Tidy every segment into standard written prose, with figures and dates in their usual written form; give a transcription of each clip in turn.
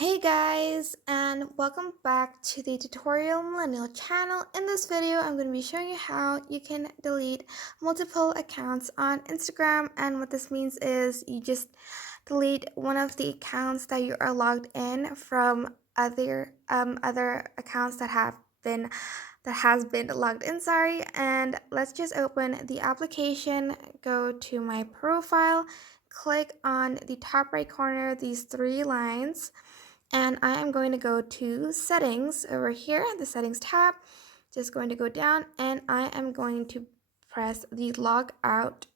Hey guys, and welcome back to the Tutorial Millennial channel. In this video, I'm going to be showing you how you can delete multiple accounts on Instagram. And what this means is you just delete one of the accounts that you are logged in from other accounts that has been logged in, and let's just open the application, go to my profile, click on the top right corner, these three lines, and I am going to go to settings over here, the settings tab. Just going to go down, and I am going to press the log out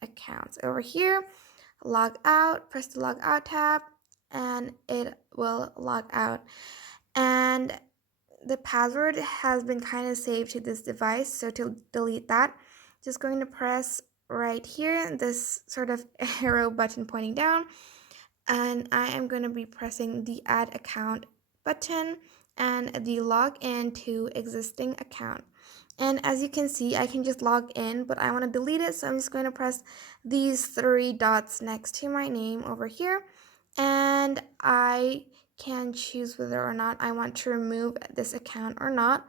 accounts over here. Log out, press the log out tab, and it will log out. And the password has been kind of saved to this device, so to delete that, just going to press right here, this sort of arrow button pointing down, and I am going to be pressing the add account button and the log in to existing account. And as you can see, I can just log in, but I want to delete it, so I'm just going to press these three dots next to my name over here, and I can choose whether or not I want to remove this account or not,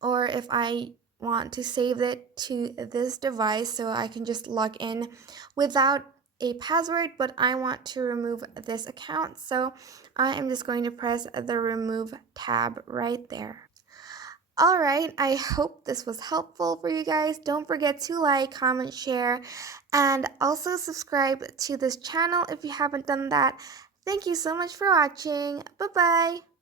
or if I want to save it to this device so I can just log in without a password, but I want to remove this account, so I am just going to press the remove tab right there. Alright, I hope this was helpful for you guys. Don't forget to like, comment, share, and also subscribe to this channel if you haven't done that. Thank you so much for watching. Bye-bye.